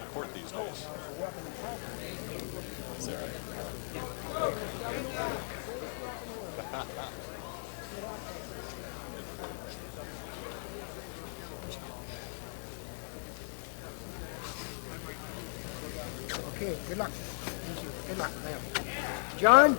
in court these days. Is that right? Okay, good luck. Thank you. Good luck, ma'am. John?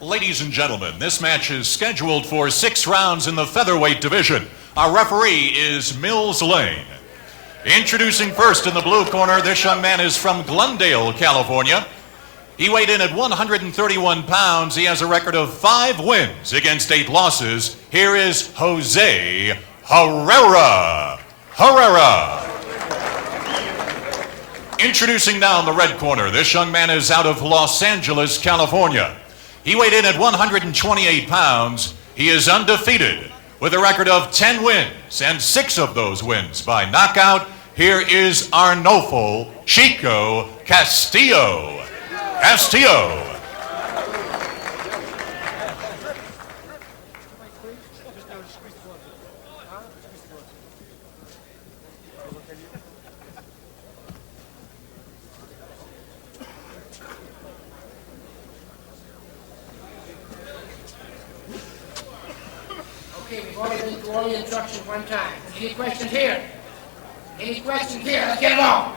Ladies and gentlemen, this match is scheduled for 6 rounds in the featherweight division. Our referee is Mills Lane. Introducing first in the blue corner, this young man is from Glendale, California. He weighed in at 131 pounds. He has a record of 5 wins against 8 losses. Here is Jose Herrera. Introducing now in the red corner, this young man is out of Los Angeles, California. He weighed in at 128 pounds. He is undefeated with a record of 10 wins, and 6 of those wins by knockout. Here is Arnolfo Chico Castillo. Okay, we've already been through all the instructions one time. Any questions here? Any questions here? Let's get it on.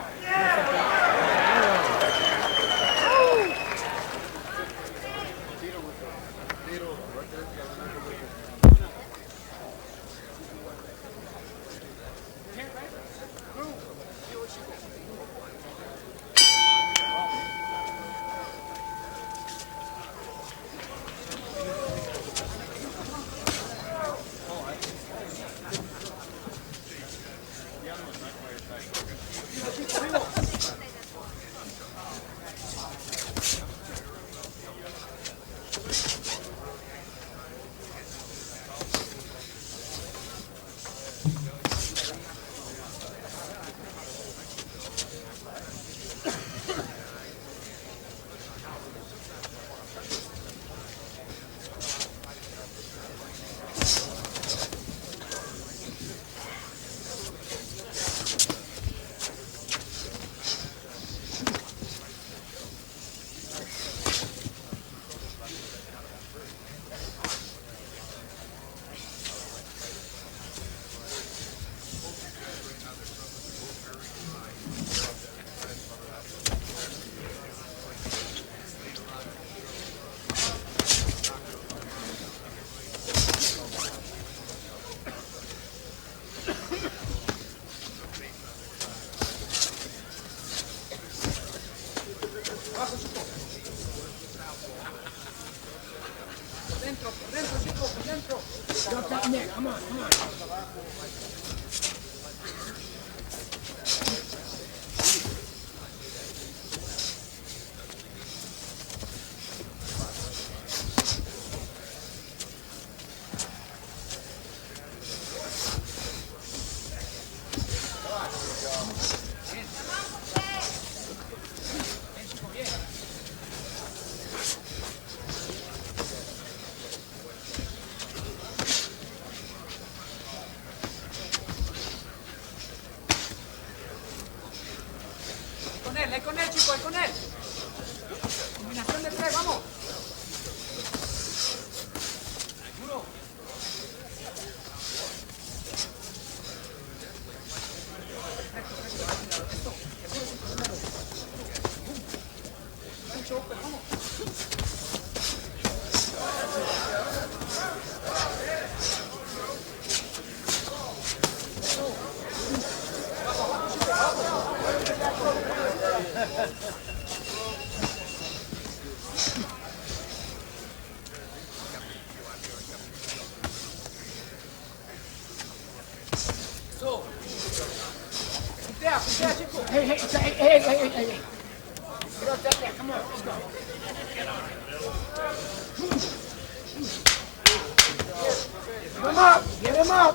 Drop that neck. Come on, come on. Con él, chico, con él. Combinación de 3, vamos. Hey. Get off that neck. Come on, let's go. Get him up. Get him up.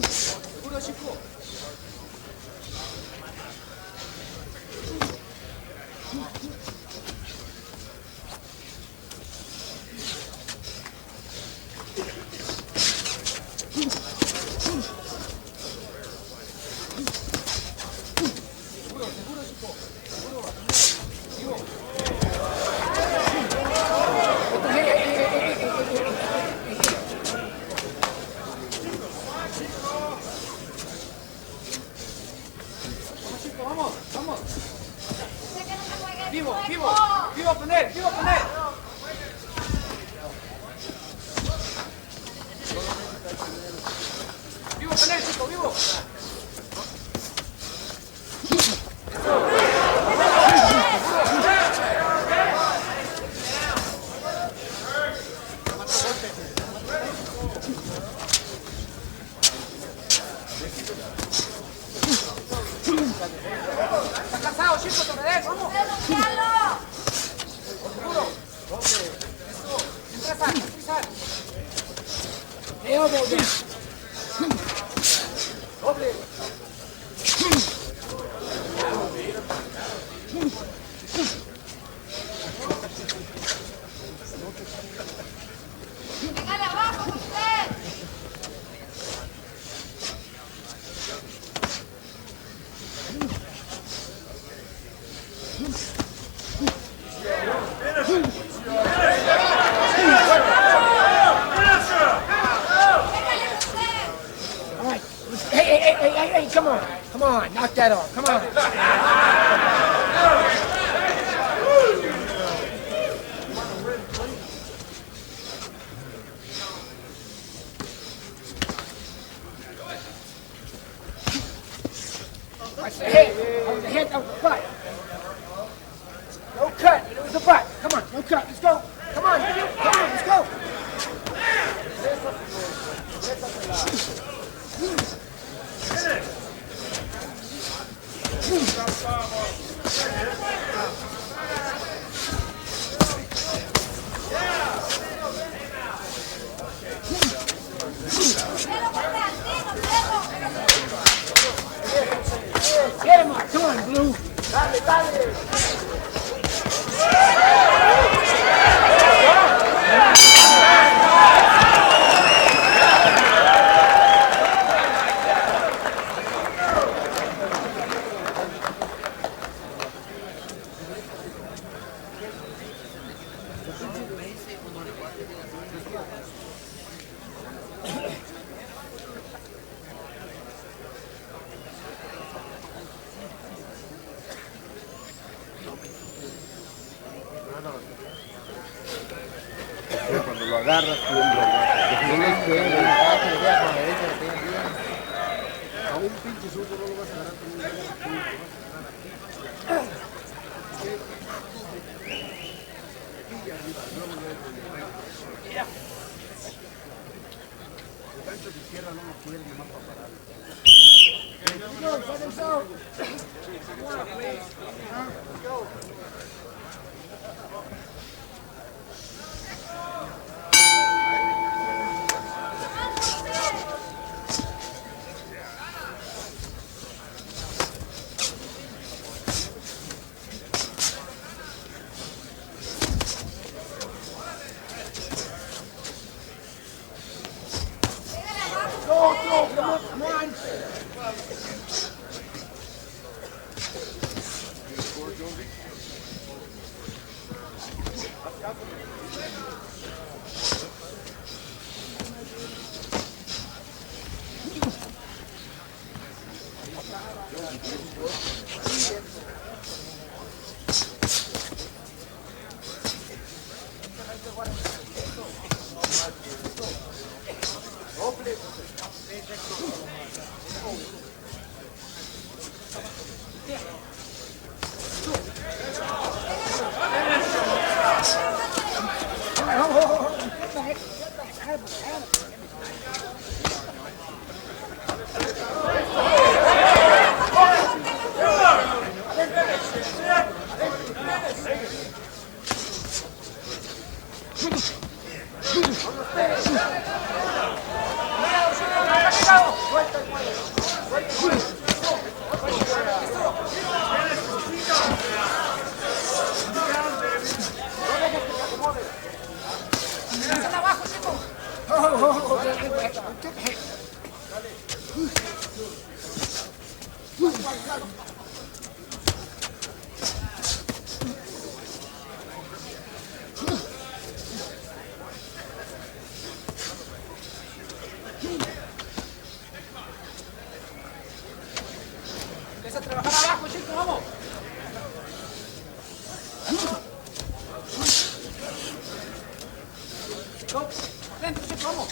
Seguro, chico. Vamos, vamos. Vivo, vivo. Vivo a poner, vivo a poner. Vivo a poner, chico, vivo. Está cansado, chico, te ves, vamos. Seguro. Eso. Entra, sal, sal. Elbow down. Doble. All right. Hey, come on. Come on, knock that off. Come on. Watch the head. Hold the head, that was the butt. No cut. It was the butt. Come on, no cut. Let's go. Come on, let's go. Get him up. Come on, Blue. Cuando lo agarras, tiembla. Tienes que ver con la derecha, lo tienes bien. A un pinche zurdo no lo vas a agarrar con un derecho. El gancho de izquierda no lo quiere nomás para parar. Come on. Cuidado, Empieza a trabajar abajo, chicos, vamos. Go. Dentro, chicos, vamos.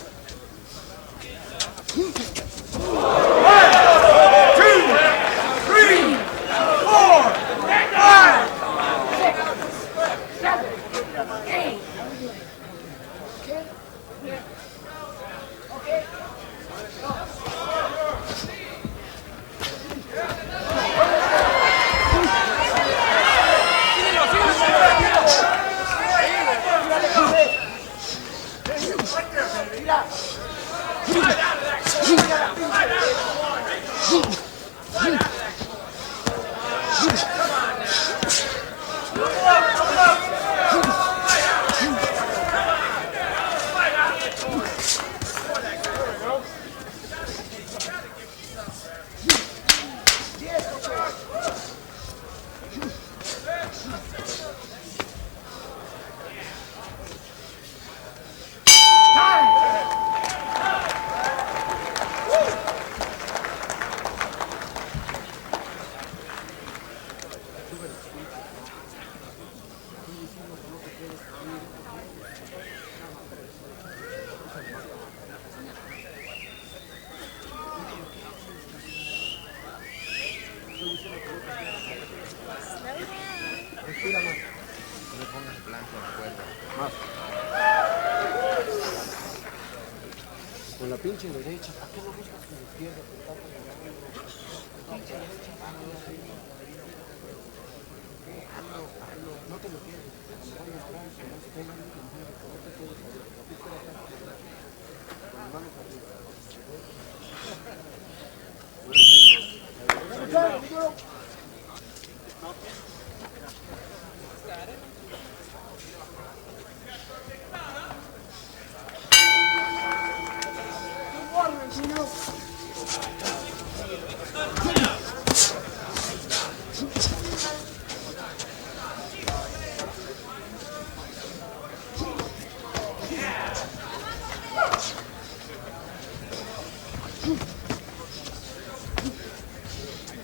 Respira más. No le pongas blanco a la cuerda. Más. Con la pinche derecha. ¿Para qué no buscas con la izquierda? Pinche derecha. No te lo quieres. Con las manos arriba.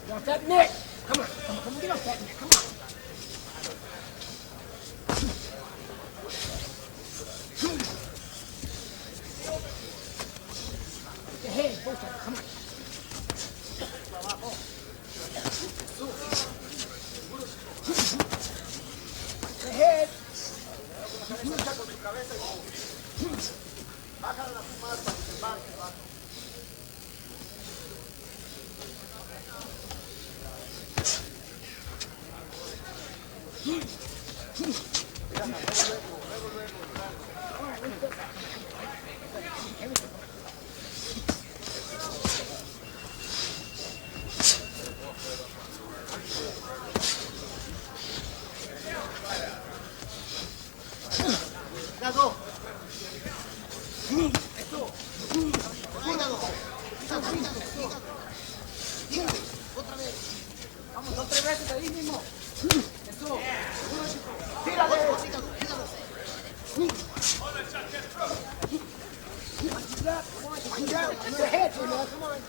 Off that neck. Come on. Come on, get off that neck. Come on. Get the head, both of them. Come on. The head. Vamos, 2 3 veces ahí mismo. Eso. Tírale. Wind down. Keep your head, you know. Come on.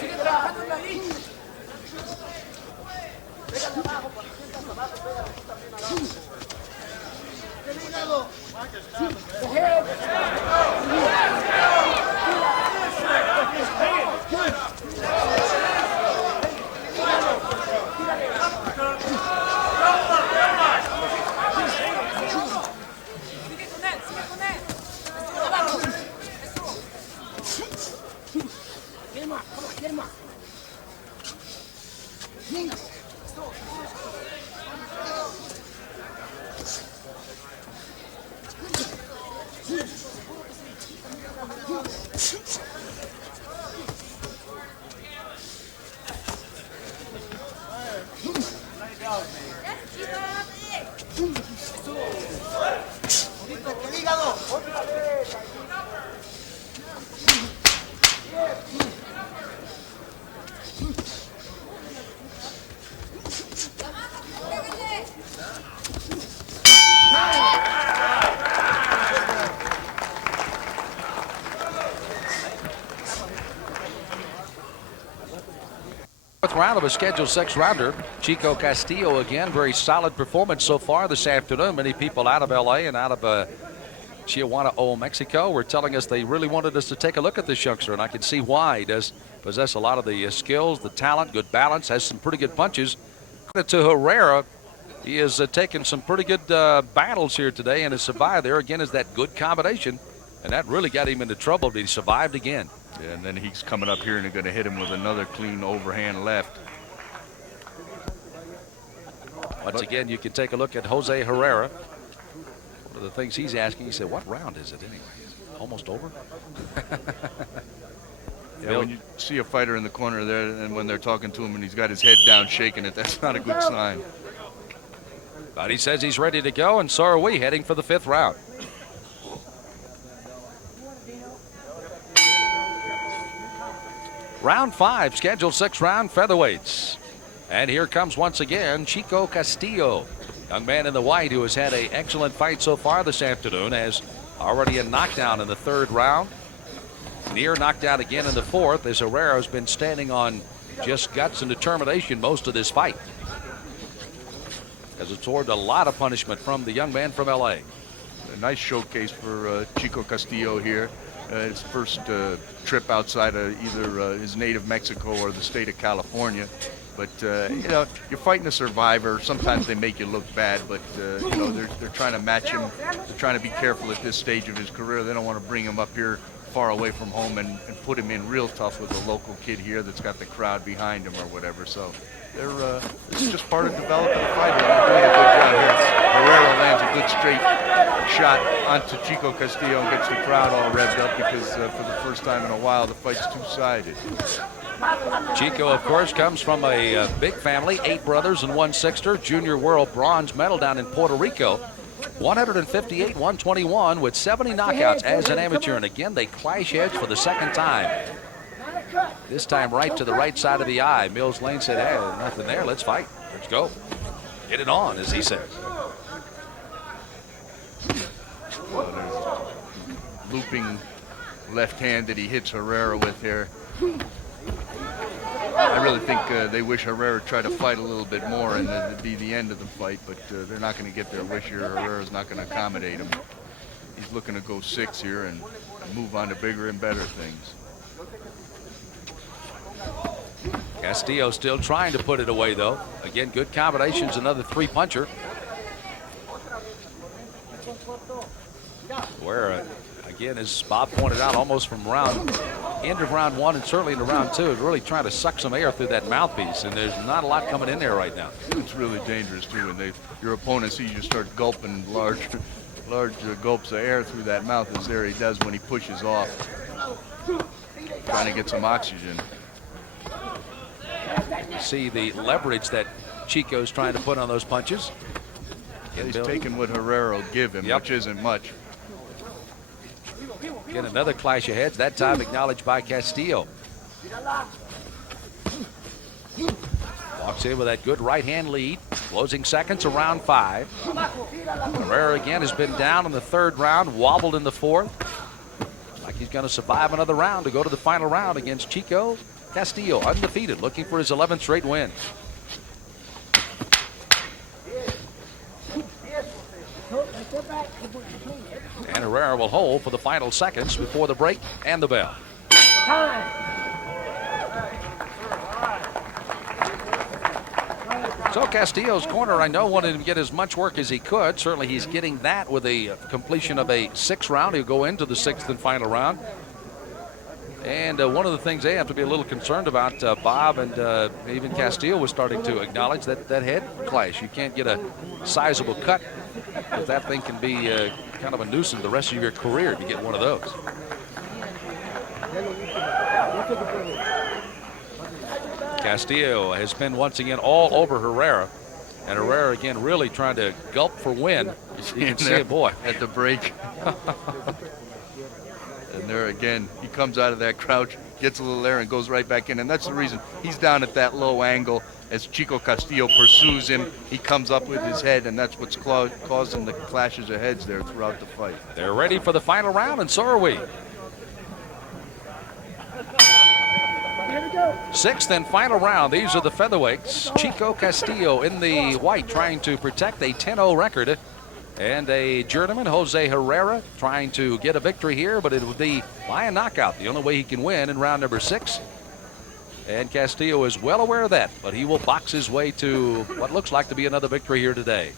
Sigue trabajando en la línea. Pégale abajo, cuando sientas abajo, pégale tú también abajo. Terminado. The head. Sigue con él, sigue con él. Get him up. Come on, get him up. Venga. round of a scheduled 6-rounder. Chico Castillo again, very solid performance so far this afternoon. Many people out of LA and out of Chihuahua, Mexico were telling us they really wanted us to take a look at this youngster, and I can see why. He does possess a lot of the skills, the talent, good balance, has some pretty good punches. Credit to Herrera. He has taken some pretty good battles here today and has survived. There again is that good combination, and that really got him into trouble, but he survived again. Yeah, and then he's coming up here and they're going to hit him with another clean overhand left. Once again, you can take a look at Jose Herrera. One of the things he's asking, he said, what round is it anyway? Is it almost over? Yeah, when you see a fighter in the corner there and when they're talking to him and he's got his head down shaking it, that's not a good sign. But he says he's ready to go, and so are we, heading for the 5th round. Round 5, scheduled 6-round featherweights. And here comes once again Chico Castillo. Young man in the white who has had an excellent fight so far this afternoon, has already a knockdown in the 3rd round. Near knocked out again in the 4th, as Herrera has been standing on just guts and determination most of this fight. Has absorbed a lot of punishment from the young man from LA. A nice showcase for Chico Castillo here. His first trip outside of either his native Mexico or the state of California. But, you know, you're fighting a survivor. Sometimes they make you look bad, but, you know, they're trying to match him. They're trying to be careful at this stage of his career. They don't want to bring him up here far away from home and put him in real tough with a local kid here that's got the crowd behind him or whatever. So it's just part of developing a fighter. They're doing a good job here. Herrera lands a good straight shot onto Chico Castillo and gets the crowd all revved up because for the first time in a while the fight's two-sided. Chico, of course, comes from a big family, 8 brothers and 1 sister. Junior world bronze medal down in Puerto Rico. 158, 121 with 70 knockouts as an amateur. And again, they clash heads for the 2nd time. This time right to the right side of the eye. Mills Lane said, hey, there's nothing there. Let's fight. Let's go. Get it on, as he says. Looping left hand that he hits Herrera with here. I really think they wish Herrera tried to fight a little bit more and it'd be the end of the fight, but they're not going to get their wish here. Herrera's not going to accommodate him. He's looking to go 6 here and move on to bigger and better things. Castillo still trying to put it away, though. Again, good combinations, another 3-puncher. Where, again, as Bob pointed out, almost from end of round 1 and certainly into round 2, really trying to suck some air through that mouthpiece, and there's not a lot coming in there right now. It's really dangerous, too, when your opponent sees you start gulping large gulps of air through that mouth, as there he does when he pushes off, trying to get some oxygen. You see the leverage that Chico's trying to put on those punches. He's taking what Herrera will give him, which isn't much. Again, another clash of heads, that time acknowledged by Castillo. Walks in with that good right hand lead. Closing seconds of round 5. Herrera again has been down in the 3rd round, wobbled in the 4th. Like he's going to survive another round to go to the final round against Chico Castillo, undefeated, looking for his 11th straight win. And Herrera will hold for the final seconds before the break and the bell. So Castillo's corner, I know, wanted him to get as much work as he could. Certainly he's getting that with a completion of a 6th round. He'll go into the 6th and final round. And one of the things they have to be a little concerned about, Bob and even Castillo was starting to acknowledge that head clash. You can't get a sizable cut, because that thing can be kind of a nuisance the rest of your career if you get one of those. Castillo has been once again all over Herrera. And Herrera again really trying to gulp for win. You can see it, boy. At the break. And there again, he comes out of that crouch, gets a little air, and goes right back in. And that's the reason he's down at that low angle. As Chico Castillo pursues him, he comes up with his head, and that's what's causing the clashes of heads there throughout the fight. They're ready for the final round, and so are we. Sixth and final round. These are the featherweights. Chico Castillo in the white trying to protect a 10-0 record. And a journeyman, Jose Herrera, trying to get a victory here, but it would be by a knockout. The only way he can win in round number 6. And Castillo is well aware of that, but he will box his way to what looks like to be another victory here today.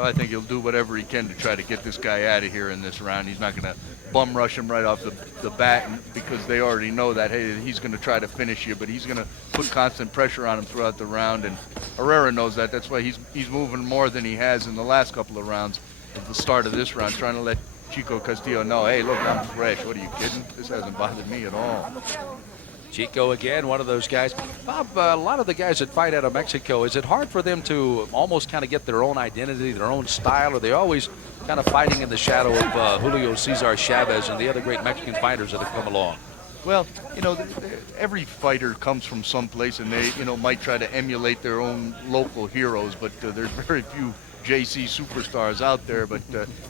I think he'll do whatever he can to try to get this guy out of here in this round. He's not going to bum rush him right off the bat because they already know that, hey, he's going to try to finish you, but he's going to put constant pressure on him throughout the round, and Herrera knows that. That's why he's moving more than he has in the last couple of rounds at the start of this round, trying to let Chico Castillo know, hey, look, I'm fresh. What are you kidding? This hasn't bothered me at all. Chico again, one of those guys. Bob, a lot of the guys that fight out of Mexico, is it hard for them to almost kind of get their own identity, their own style? Or are they always kind of fighting in the shadow of Julio Cesar Chavez and the other great Mexican fighters that have come along? Well, you know, every fighter comes from someplace, and they, you know, might try to emulate their own local heroes, but there's very few JC superstars out there. But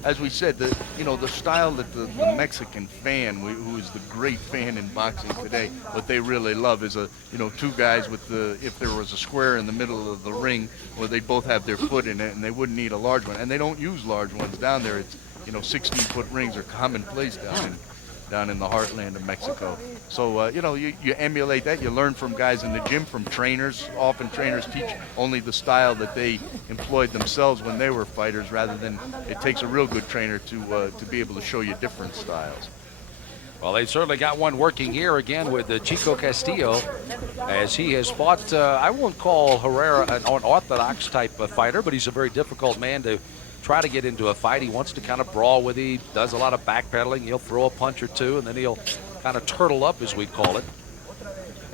as we said, the style that the Mexican fan, who is the great fan in boxing today, what they really love is two guys with if there was a square in the middle of the ring where they both have their foot in it, and they wouldn't need a large one, and they don't use large ones down there. It's 16-foot rings are commonplace down in the heartland of Mexico. So, you emulate that. You learn from guys in the gym, from trainers. Often trainers teach only the style that they employed themselves when they were fighters, rather than it takes a real good trainer to be able to show you different styles. Well, they certainly got one working here again with Chico Castillo, as he has fought, I won't call Herrera an unorthodox type of fighter, but he's a very difficult man to try to get into a fight. He wants to kind of brawl with you. He does a lot of backpedaling. He'll throw a punch or two, and then he'll kind of turtle up, as we call it.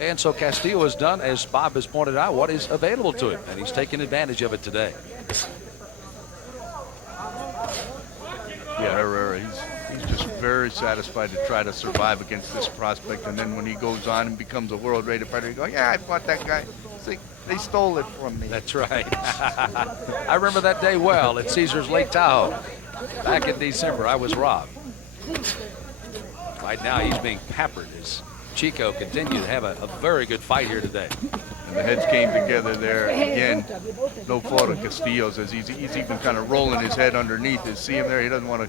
And so Castillo has done, as Bob has pointed out, what is available to him, and he's taken advantage of it today. Yeah, Herrera, he's just very satisfied to try to survive against this prospect, and then when he goes on and becomes a world-rated fighter, he goes, yeah, I fought that guy. See, they stole it from me. That's right. I remember that day well at Caesars Lake Tahoe. Back in December, I was robbed. Right now, he's being peppered as Chico continues to have a very good fight here today. And the heads came together there again. No fault of Castillo's, as he's even kind of rolling his head underneath it. See him there? He doesn't want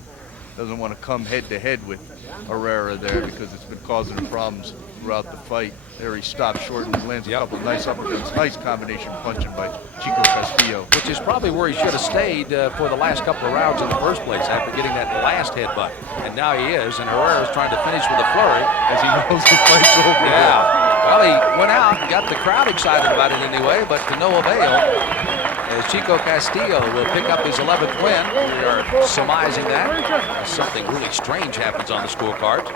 to come head to head with Herrera there, because it's been causing him problems throughout the fight. There he stops short and lands a couple nice uppercuts. Nice combination punching by Chico Castillo. Which is probably where he should have stayed for the last couple of rounds in the first place, after getting that last headbutt. And now he is, and Herrera's trying to finish with a flurry. As he knows the fight's over. Yeah. Well, he went out and got the crowd excited about it anyway, but to no avail. As Chico Castillo will pick up his 11th win. We are surmising that. Something really strange happens on the scorecard.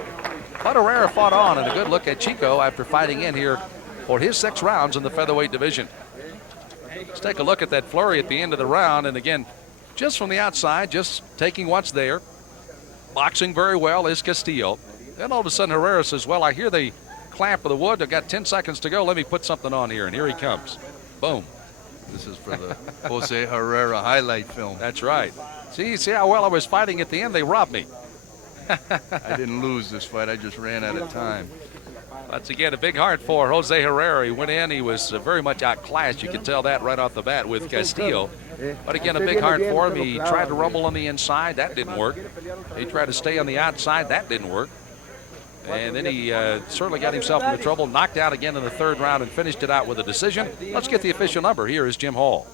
But Herrera fought on, and a good look at Chico after fighting in here for his 6 rounds in the featherweight division. Let's take a look at that flurry at the end of the round. And again, just from the outside, just taking what's there. Boxing very well is Castillo. Then all of a sudden Herrera says, well, I hear the clamp of the wood. I've got 10 seconds to go. Let me put something on here. And here he comes. Boom. This is for the Jose Herrera highlight film. That's right. See how well I was fighting at the end? They robbed me. I didn't lose this fight. I just ran out of time. Once again, a big heart for Jose Herrera. He went in. He was very much outclassed. You can tell that right off the bat with Castillo. But again, a big heart for him. He tried to rumble on the inside. That didn't work. He tried to stay on the outside. That didn't work. And then he certainly got himself into trouble. Knocked out again in the 3rd round and finished it out with a decision. Let's get the official number. Here is Jim Hall.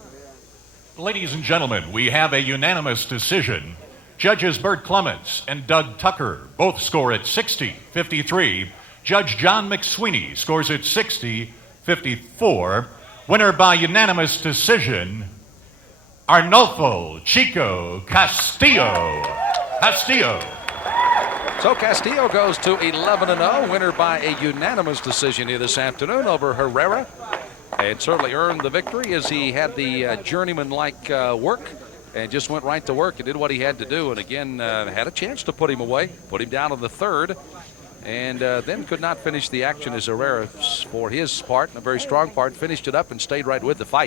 Ladies and gentlemen, we have a unanimous decision. Judges Bert Clements and Doug Tucker both score at 60-53. Judge John McSweeney scores at 60-54. Winner by unanimous decision, Arnolfo Chico Castillo. So Castillo goes to 11-0, winner by a unanimous decision here this afternoon over Herrera. And certainly earned the victory, as he had the journeyman-like work and just went right to work and did what he had to do. And again, had a chance to put him away, put him down in the 3rd, and then could not finish the action, as Herrera, for his part, a very strong part, finished it up and stayed right with the fight.